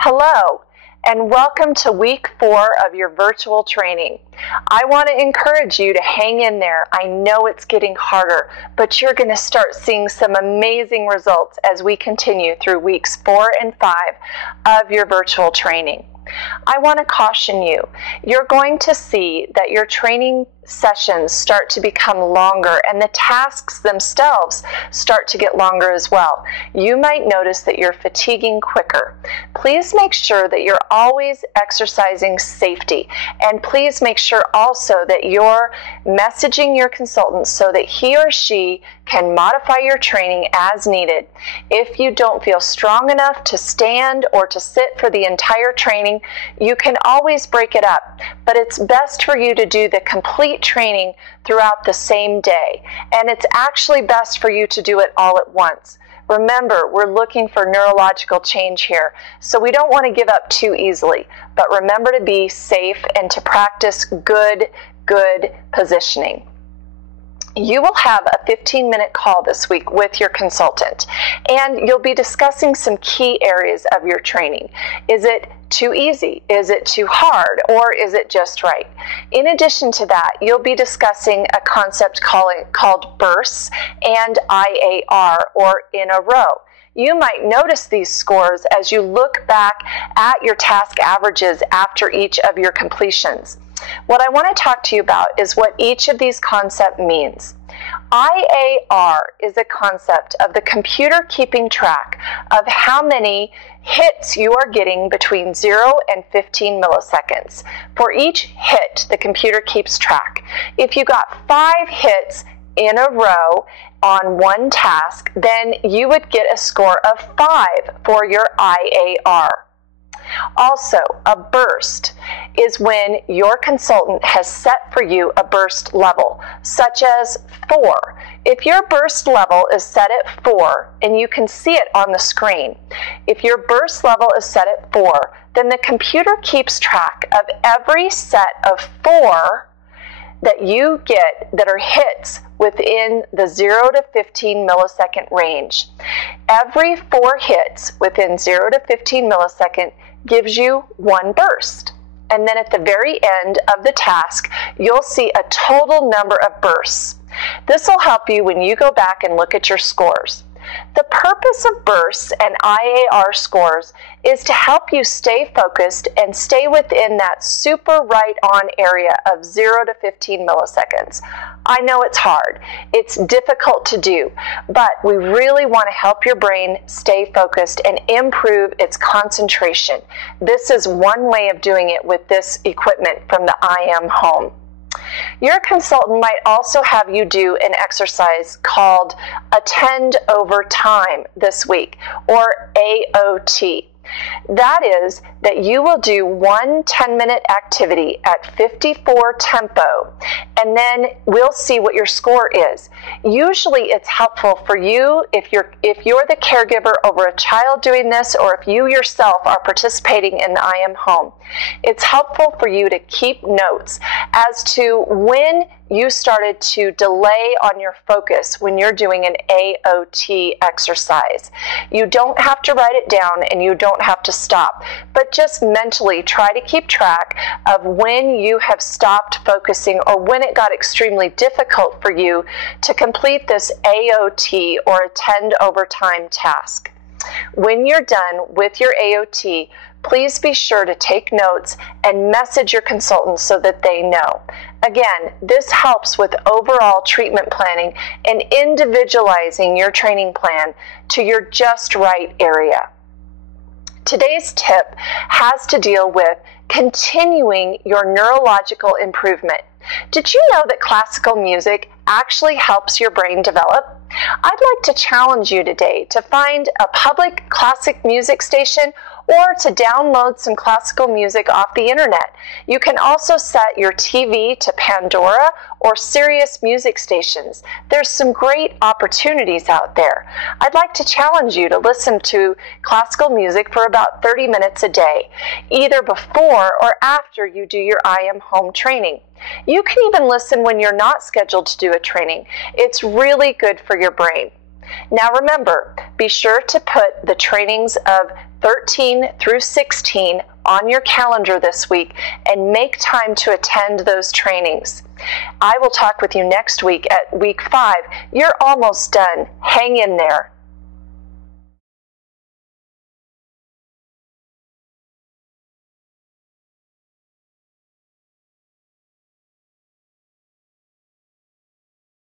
Hello, and welcome to week 4 of your virtual training. I want to encourage you to hang in there. I know it's getting harder, but you're going to start seeing some amazing results as we continue through weeks 4 and 5 of your virtual training. I want to caution you, you're going to see that your training sessions start to become longer and the tasks themselves start to get longer as well. You might notice that you're fatiguing quicker. Please make sure that you're always exercising safety, and please make sure also that you're messaging your consultant so that he or she can modify your training as needed. If you don't feel strong enough to stand or to sit for the entire training, you can always break it up, but it's best for you to do the complete training throughout the same day, and it's actually best for you to do it all at once. Remember, we're looking for neurological change here, so we don't want to give up too easily, but remember to be safe and to practice good positioning. You will have a 15-minute call this week with your consultant, and you'll be discussing some key areas of your training. Is it too easy? Is it too hard? Or is it just right? In addition to that, you'll be discussing a concept called bursts and IAR, or in a row. You might notice these scores as you look back at your task averages after each of your completions. What I want to talk to you about is what each of these concepts means. IAR is a concept of the computer keeping track of how many hits you are getting between 0 and 15 milliseconds. For each hit, the computer keeps track. If you got 5 hits in a row on one task, then you would get a score of 5 for your IAR. Also, a burst is when your consultant has set for you a burst level, such as 4. If your burst level is set at 4, and you can see it on the screen, if your burst level is set at 4, then the computer keeps track of every set of 4 that you get that are hits within the 0 to 15 millisecond range. Every 4 hits within 0 to 15 millisecond gives you 1 burst. And then at the very end of the task, you'll see a total number of bursts. This will help you when you go back and look at your scores. The purpose of bursts and IAR scores is to help you stay focused and stay within that super right on area of 0 to 15 milliseconds. I know it's hard, it's difficult to do, but we really want to help your brain stay focused and improve its concentration. This is one way of doing it with this equipment from the IM Home. Your consultant might also have you do an exercise called Attend Over Time this week, or AOT. That is that you will do one 10-minute activity at 54 tempo, and then we'll see what your score is. Usually it's helpful for you if you're the caregiver over a child doing this, or if you yourself are participating in the IM Home. It's helpful for you to keep notes as to when you started to delay on your focus when you're doing an AOT exercise. You don't have to write it down and you don't have to stop, but just mentally try to keep track of when you have stopped focusing or when it got extremely difficult for you to complete this AOT, or Attend Over Time task. When you're done with your AOT, please be sure to take notes and message your consultant so that they know. Again, this helps with overall treatment planning and individualizing your training plan to your just right area. Today's tip has to deal with continuing your neurological improvement. Did you know that classical music actually helps your brain develop? I'd like to challenge you today to find a public classic music station or to download some classical music off the internet. You can also set your TV to Pandora or Sirius music stations. There's some great opportunities out there. I'd like to challenge you to listen to classical music for about 30 minutes a day, either before or after you do your IM Home training. You can even listen when you're not scheduled to do a training. It's really good for your brain. Now remember, be sure to put the trainings of 13 through 16 on your calendar this week and make time to attend those trainings. I will talk with you next week at week 5. You're almost done. Hang in there.